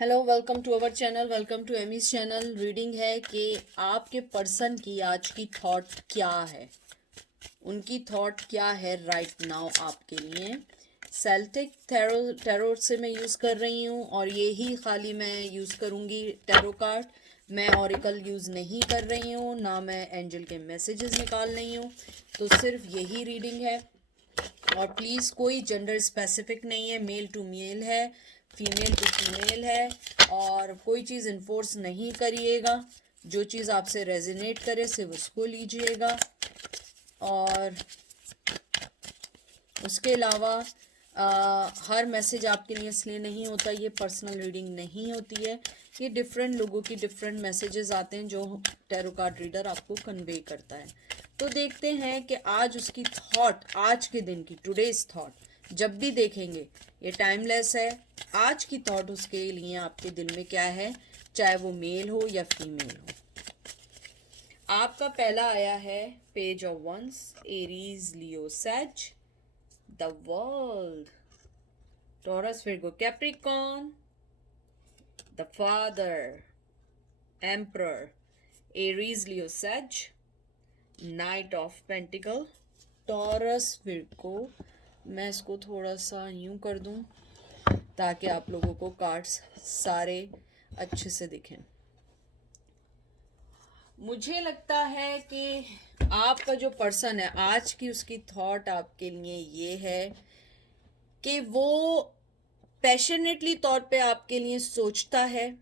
Hello, welcome to our channel, welcome to Amy's channel. Reading है कि आपके person की आज की थॉट क्या है, उनकी थॉट क्या है राइट नाउ आपके लिए। सेल्टिक टैरो से मैं यूज़ कर रही हूँ और यही खाली मैं यूज़ करूँगी टैरो कार्ड। मैं ऑरिकल यूज़ नहीं कर रही हूँ, ना मैं एंजल के मैसेजेस निकाल रही हूँ, तो सिर्फ यही रीडिंग है। और प्लीज़ कोई जेंडर स्पेसिफिक नहीं है, मेल टू मेल है, फीमेल टू फीमेल है, और कोई चीज़ इन्फोर्स नहीं करिएगा। जो चीज़ आपसे रेजोनेट करे सिर्फ उसको लीजिएगा। और उसके अलावा हर मैसेज आपके लिए इसलिए नहीं होता, ये पर्सनल रीडिंग नहीं होती है, ये डिफरेंट लोगों की डिफरेंट मैसेजेस आते हैं जो टैरो कार्ड रीडर आपको कन्वे करता है। तो देखते हैं कि आज उसकी थॉट, आज के दिन की टुडेज थॉट जब भी देखेंगे ये टाइमलेस है। आज की थॉट उसके लिए आपके दिल में क्या है, चाहे वो मेल हो या फीमेल हो। आपका पहला आया है page of wands, Aries, Leo, Sag, the world, Taurus, Virgo, Capricorn, the father, emperor, Aries, Leo, Sag, knight of pentacle, Taurus, Virgo. मैं इसको थोड़ा सा यूं कर दूं ताकि आप लोगों को कार्ड्स सारे अच्छे से दिखें। मुझे लगता है कि आपका जो पर्सन है, आज की उसकी थॉट आपके लिए ये है कि वो पैशनेटली तौर पे आपके लिए सोचता है,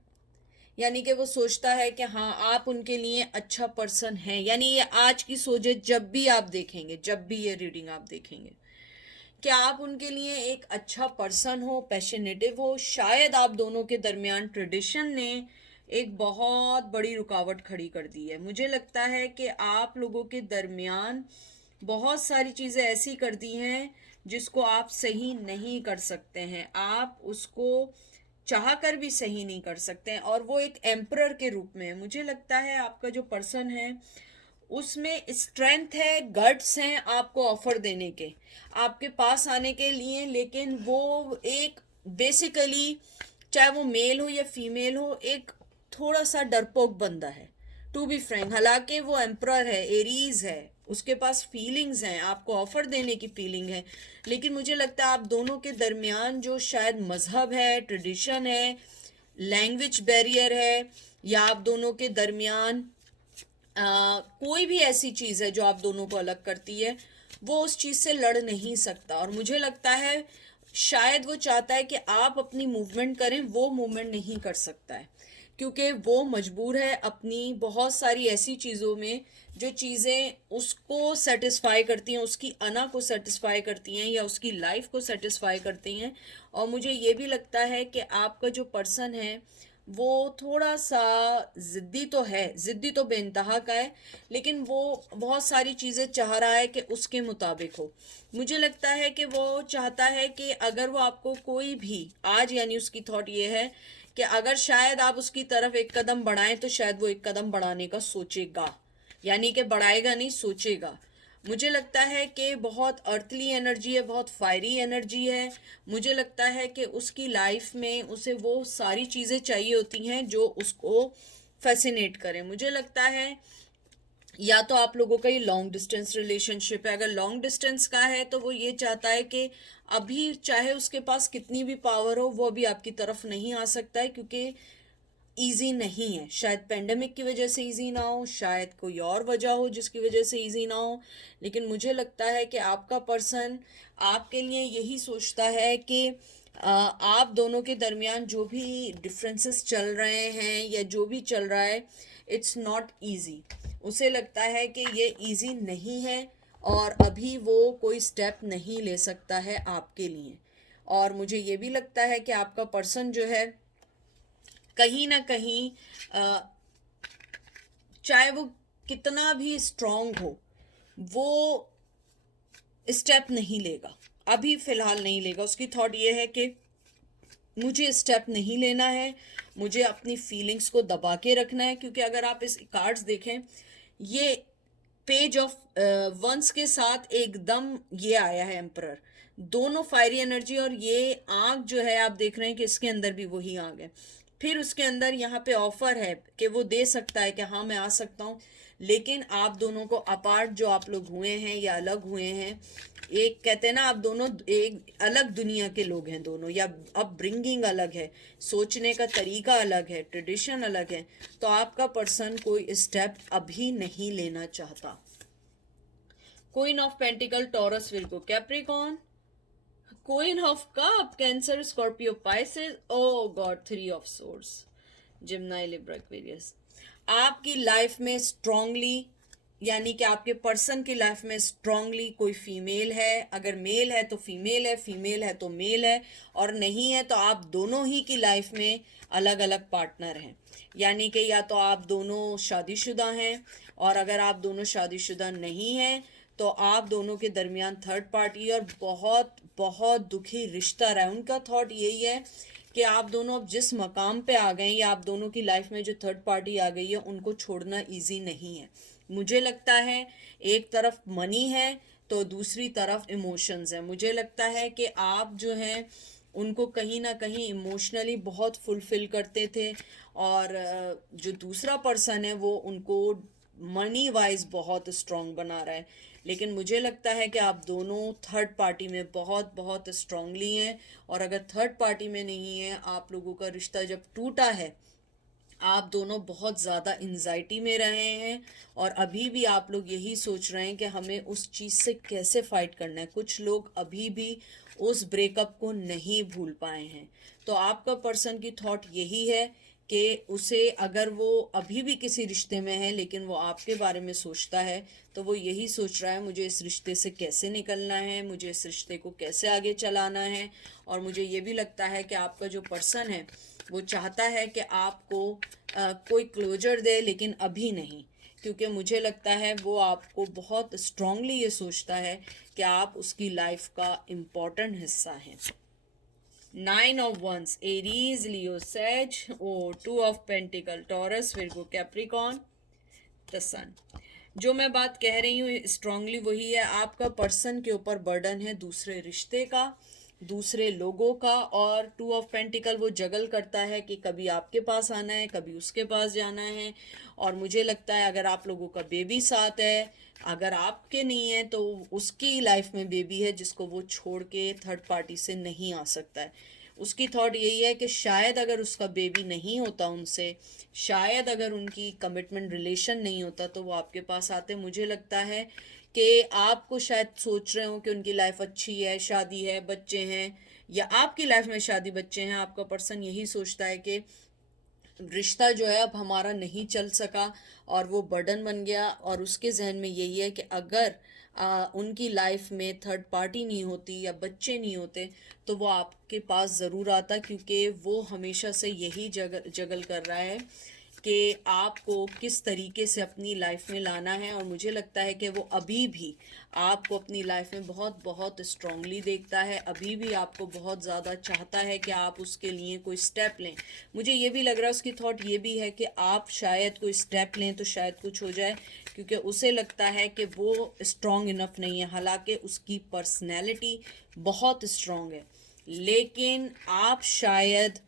यानी कि वो सोचता है कि हाँ आप उनके लिए अच्छा पर्सन हैं। यानी ये आज की सोच है, जब भी आप देखेंगे, जब भी ये रीडिंग आप देखेंगे कि आप उनके लिए एक अच्छा पर्सन हो, पैशनेटिव हो। शायद आप दोनों के दरमियान ट्रेडिशन ने एक बहुत बड़ी रुकावट खड़ी कर दी है। मुझे लगता है कि आप लोगों के दरमियान बहुत सारी चीज़ें ऐसी कर दी हैं जिसको आप सही नहीं कर सकते हैं, आप उसको चाह कर भी सही नहीं कर सकते हैं, और वो एक एम्परर के रूप में है। मुझे लगता है आपका जो पर्सन है उसमें स्ट्रेंथ है, गट्स हैं आपको ऑफर देने के, आपके पास आने के लिए, लेकिन वो एक बेसिकली, चाहे वो मेल हो या फीमेल हो, एक थोड़ा सा डरपोक बंदा है, टू बी फ्रैंक। हालांकि वो एम्परर है, एरीज है, उसके पास फीलिंग्स हैं, आपको ऑफर देने की फीलिंग है, लेकिन मुझे लगता है आप दोनों के दरमियान जो शायद मजहब है, ट्रेडिशन है, लैंग्वेज बैरियर है, या आप दोनों के दरमियान कोई भी ऐसी चीज़ है जो आप दोनों को अलग करती है, वो उस चीज़ से लड़ नहीं सकता। और मुझे लगता है शायद वो चाहता है कि आप अपनी मूवमेंट करें, वो मूवमेंट नहीं कर सकता है, क्योंकि वो मजबूर है अपनी बहुत सारी ऐसी चीज़ों में जो चीज़ें उसको सेटिस्फाई करती हैं, उसकी अना को सेटिस्फाई करती हैं या उसकी लाइफ को सेटिस्फाई करती हैं। और मुझे ये भी लगता है कि आपका जो पर्सन है वो थोड़ा सा ज़िद्दी तो है, ज़िद्दी तो बेइंतहा का है, लेकिन वो बहुत सारी चीज़ें चाह रहा है कि उसके मुताबिक हो। मुझे लगता है कि वो चाहता है कि अगर वो आपको कोई भी आज, यानी उसकी थॉट ये है कि अगर शायद आप उसकी तरफ एक कदम बढ़ाएं तो शायद वो एक कदम बढ़ाने का सोचेगा, यानी कि बढ़ाएगा नहीं, सोचेगा। मुझे लगता है कि बहुत अर्थली एनर्जी है, बहुत फायरी एनर्जी है। मुझे लगता है कि उसकी लाइफ में उसे वो सारी चीज़ें चाहिए होती हैं जो उसको फैसिनेट करें। मुझे लगता है या तो आप लोगों का ये लॉन्ग डिस्टेंस रिलेशनशिप है, अगर लॉन्ग डिस्टेंस का है तो वो ये चाहता है कि अभी चाहे उसके पास कितनी भी पावर हो, वो अभी आपकी तरफ नहीं आ सकता है, क्योंकि ईजी नहीं है। शायद पेंडेमिक की वजह से ईजी ना हो, शायद कोई और वजह हो जिसकी वजह से ईजी ना हो, लेकिन मुझे लगता है कि आपका पर्सन आपके लिए यही सोचता है कि आप दोनों के दरमियान जो भी डिफरेंसेस चल रहे हैं या जो भी चल रहा है, इट्स नॉट ईजी। उसे लगता है कि ये ईजी नहीं है और अभी वो कोई स्टेप नहीं ले सकता है आपके लिए। और मुझे ये भी लगता है कि आपका पर्सन जो है कहीं ना कहीं चाहे वो कितना भी स्ट्रांग हो, वो स्टेप नहीं लेगा, अभी फिलहाल नहीं लेगा। उसकी थॉट ये है कि मुझे स्टेप नहीं लेना है, मुझे अपनी फीलिंग्स को दबा के रखना है। क्योंकि अगर आप इस कार्ड्स देखें, ये पेज ऑफ वंस के साथ एकदम ये आया है एम्परर, दोनों फायरी एनर्जी, और ये आग जो है आप देख रहे हैं कि इसके अंदर भी वही आग है। फिर उसके अंदर यहाँ पे ऑफर है कि वो दे सकता है कि हाँ मैं आ सकता हूँ, लेकिन आप दोनों को अपार्ट जो आप लोग हुए हैं या अलग हुए हैं, एक कहते हैं ना आप दोनों एक अलग दुनिया के लोग हैं दोनों, या अपब्रिंगिंग अलग है, सोचने का तरीका अलग है, ट्रेडिशन अलग है, तो आपका पर्सन कोई स्टेप अभी नहीं लेना चाहता। Queen of pentacle, Taurus, Virgo, Capricorn, queen of cup, Cancer, Scorpio, Pisces, oh God, three of swords, Gemini, Libra, Aquarius. आपकी लाइफ में स्ट्रांगली, यानी कि आपके पर्सन की लाइफ में स्ट्रांगली कोई फीमेल है, अगर मेल है तो फीमेल है, फीमेल है तो मेल है, और नहीं है तो आप दोनों ही की लाइफ में अलग अलग पार्टनर हैं। यानी कि या तो आप दोनों शादीशुदा हैं, और अगर आप दोनों शादीशुदा नहीं हैं तो आप दोनों के दरमियान थर्ड पार्टी, और बहुत बहुत दुखी रिश्ता रहा है। उनका थॉट यही है कि आप दोनों अब जिस मकाम पे आ गए, या आप दोनों की लाइफ में जो थर्ड पार्टी आ गई है उनको छोड़ना इजी नहीं है। मुझे लगता है एक तरफ मनी है तो दूसरी तरफ इमोशंस है। मुझे लगता है कि आप जो हैं उनको कहीं ना कहीं इमोशनली बहुत फुलफिल करते थे, और जो दूसरा पर्सन है वो उनको मनी वाइज बहुत स्ट्रांग बना रहा है। लेकिन मुझे लगता है कि आप दोनों थर्ड पार्टी में बहुत बहुत स्ट्रांगली हैं, और अगर थर्ड पार्टी में नहीं है, आप लोगों का रिश्ता जब टूटा है, आप दोनों बहुत ज़्यादा एंजाइटी में रहे हैं, और अभी भी आप लोग यही सोच रहे हैं कि हमें उस चीज़ से कैसे फाइट करना है। कुछ लोग अभी भी उस ब्रेकअप को नहीं भूल पाए हैं। तो आपका पर्सन की थॉट यही है कि उसे, अगर वो अभी भी किसी रिश्ते में है लेकिन वो आपके बारे में सोचता है, तो वो यही सोच रहा है मुझे इस रिश्ते से कैसे निकलना है, मुझे इस रिश्ते को कैसे आगे चलाना है। और मुझे ये भी लगता है कि आपका जो पर्सन है वो चाहता है कि आपको कोई क्लोजर दे, लेकिन अभी नहीं, क्योंकि मुझे लगता है वो आपको बहुत स्ट्रांगली ये सोचता है कि आप उसकी लाइफ का इम्पोर्टेंट हिस्सा हैं। Nine of wands, Aries, Leo, Sag, oh two of pentacle, Taurus, Virgo, Capricorn, the sun. जो मैं बात कह रही हूँ स्ट्रांगली वही है। आपका पर्सन के ऊपर बर्डन है दूसरे रिश्ते का, दूसरे लोगों का, और टू ऑफ पेंटिकल वो जगल करता है कि कभी आपके पास आना है, कभी उसके पास जाना है। और मुझे लगता है अगर आप लोगों का बेबी साथ है, अगर आपके नहीं है तो उसकी लाइफ में बेबी है जिसको वो छोड़ के थर्ड पार्टी से नहीं आ सकता है। उसकी थॉट यही है कि शायद अगर उसका बेबी नहीं होता उनसे, शायद अगर उनकी कमिटमेंट रिलेशन नहीं होता तो वो आपके पास आते। मुझे लगता है कि आपको शायद सोच रहे हो कि उनकी लाइफ अच्छी है, शादी है, बच्चे हैं, या आपकी लाइफ में शादी बच्चे हैं। आपका पर्सन यही सोचता है कि रिश्ता जो है अब हमारा नहीं चल सका और वो बर्डन बन गया, और उसके जहन में यही है कि अगर उनकी लाइफ में थर्ड पार्टी नहीं होती या बच्चे नहीं होते तो वो आपके पास ज़रूर आता, क्योंकि वो हमेशा से यही जगल कर रहा है कि आपको किस तरीके से अपनी लाइफ में लाना है। और मुझे लगता है कि वो अभी भी आपको अपनी लाइफ में बहुत बहुत स्ट्रांगली देखता है, अभी भी आपको बहुत ज़्यादा चाहता है कि आप उसके लिए कोई स्टेप लें। मुझे ये भी लग रहा है उसकी थॉट ये भी है कि आप शायद कोई स्टेप लें तो शायद कुछ हो जाए, क्योंकि उसे लगता है कि वो स्ट्रांग इनफ नहीं है। हालांकि उसकी पर्सनैलिटी बहुत स्ट्रांग है, लेकिन आप शायद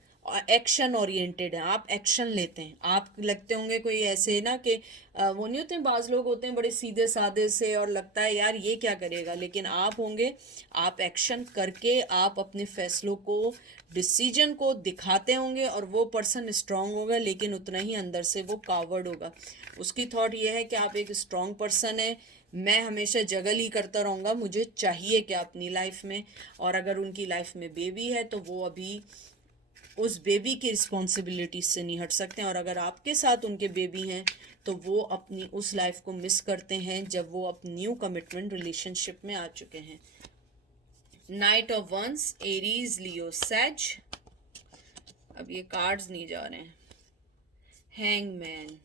एक्शन ओरिएंटेड है, आप एक्शन लेते हैं। आप लगते होंगे कोई ऐसे ना कि वो नहीं होते, बाज लोग होते हैं बड़े सीधे साधे से और लगता है यार ये क्या करेगा, लेकिन आप होंगे, आप एक्शन करके आप अपने फैसलों को, डिसीजन को दिखाते होंगे, और वो पर्सन स्ट्रांग होगा लेकिन उतना ही अंदर से वो कावर्ड होगा। उसकी थॉट ये है कि आप एक स्ट्रांग पर्सन है, मैं हमेशा जगल ही करता रहूँगा, मुझे चाहिए क्या अपनी लाइफ में। और अगर उनकी लाइफ में बेबी है तो वो अभी उस बेबी की रिस्पॉन्सिबिलिटी से नहीं हट सकते हैं, और अगर आपके साथ उनके बेबी हैं तो वो अपनी उस लाइफ को मिस करते हैं जब वो अब न्यू कमिटमेंट रिलेशनशिप में आ चुके हैं। Knight of wands, Aries, Leo, sage. अब ये कार्ड्स नहीं जा रहे हैं। हैंगमैन।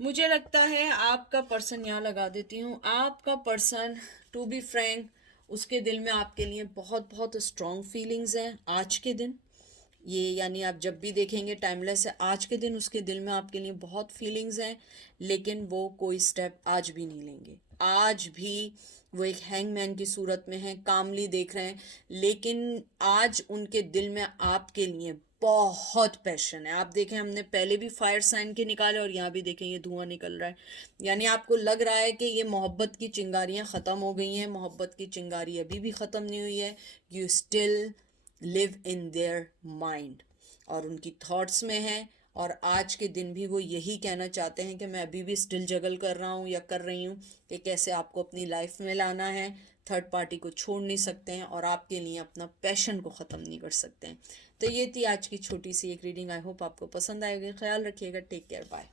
मुझे लगता है आपका पर्सन, यहाँ लगा देती हूँ, आपका पर्सन टू बी फ्रैंक उसके दिल में आपके लिए बहुत बहुत स्ट्रॉन्ग फीलिंग्स हैं आज के दिन। ये यानी आप जब भी देखेंगे टाइमलेस है, आज के दिन उसके दिल में आपके लिए बहुत फीलिंग्स हैं, लेकिन वो कोई स्टेप आज भी नहीं लेंगे। आज भी वो एक हैंगमैन की सूरत में है, कामली देख रहे हैं, लेकिन आज उनके दिल में आपके लिए बहुत पैशन है। आप देखें, हमने पहले भी फायर साइन के निकाले और यहाँ भी देखें ये धुआं निकल रहा है। यानी आपको लग रहा है कि ये मोहब्बत की चिंगारियाँ ख़त्म हो गई हैं, मोहब्बत की चिंगारी अभी भी ख़त्म नहीं हुई है। You still live in their mind, और उनकी थॉट्स में है। और आज के दिन भी वो यही कहना चाहते हैं कि मैं अभी भी स्टिल जगल कर रहा हूँ या कर रही हूँ कि कैसे आपको अपनी लाइफ में लाना है। थर्ड पार्टी को छोड़ नहीं सकते हैं और आपके लिए अपना पैशन को ख़त्म नहीं कर सकते हैं। तो ये थी आज की छोटी सी एक रीडिंग। आई होप आपको पसंद आएगी। ख्याल रखिएगा। Take care. बाय।